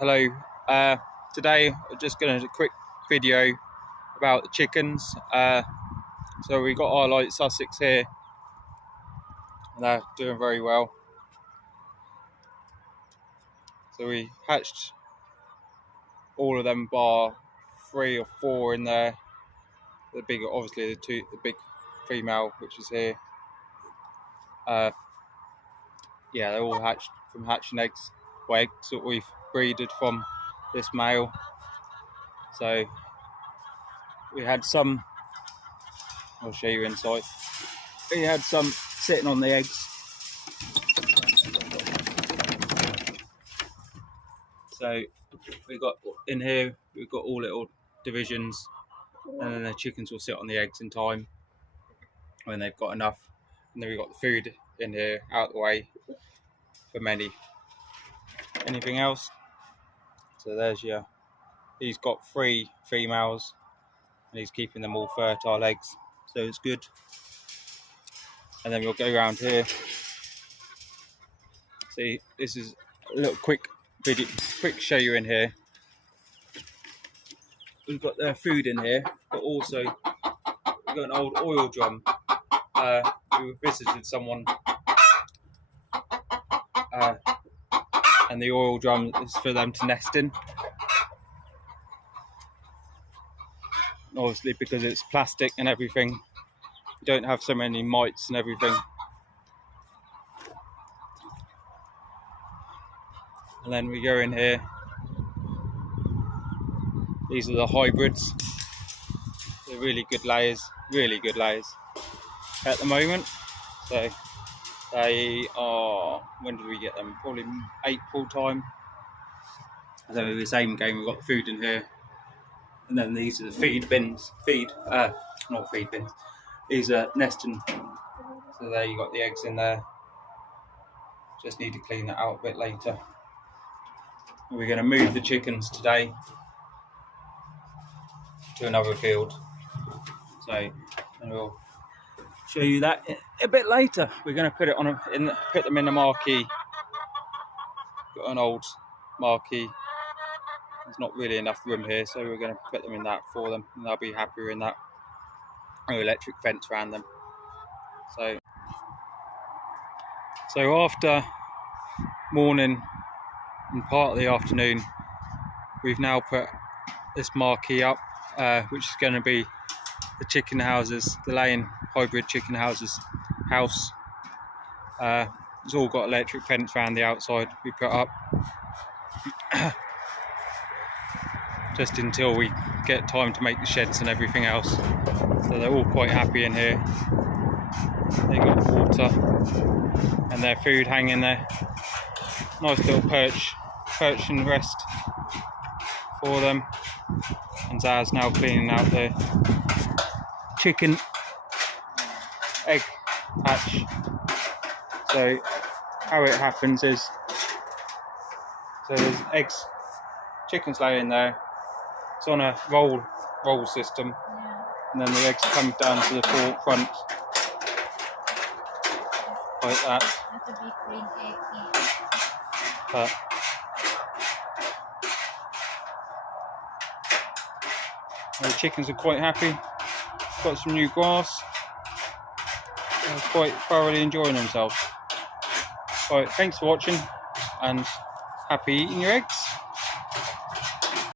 Hello. Today I'm just going to do a quick video about the chickens. So we got our light Sussex here, and they're doing very well. So we hatched all of them bar 3 or 4 in there. The big, obviously the big female which is here. Yeah, they're all hatched from hatching eggs that we've breeded from this male. So we had some, I'll show you inside. We had some sitting on the eggs. So we got in here, we've got all little divisions, and then the chickens will sit on the eggs in time when they've got enough. And then we've got the food in here out of the way for anything else. So there's he's got 3 females and he's keeping them all fertile eggs, so it's good. And then we'll go around here. See, this is a little quick video, quick show you in here. We've got their food in here, but also we've got an old oil drum. We visited someone, and the oil drum is for them to nest in. Obviously, because it's plastic and everything, you don't have so many mites and everything. And then we go in here. These are the hybrids. They're really good layers at the moment. So they are, when did we get them? Probably April time. So the same game, we've got the food in here. And then these are the feed bins. Not feed bins. These are nesting. So there you got the eggs in there. Just need to clean that out a bit later. We're going to move the chickens today to another field. So we'll show you that a bit later. We're going to put it on put them in a marquee. Got an old marquee. There's not really enough room here, so we're going to put them in that for them, and they'll be happier in that. No electric fence around them. So after morning and part of the afternoon, we've now put this marquee up, which is going to be the chicken houses, the laying hybrid chicken houses house. It's all got electric fence around the outside we put up. Just until we get time to make the sheds and everything else. So they're all quite happy in here. They got water and their food hanging there. Nice little perch and rest for them. And Zaz now cleaning out the chicken egg hatch. So how it happens is, so there's eggs, chickens lay in there. It's on a roll system, and then the eggs come down to the front like that. But the chickens are quite happy. Got some new grass. They're quite thoroughly enjoying themselves. Right, thanks for watching, and happy eating your eggs.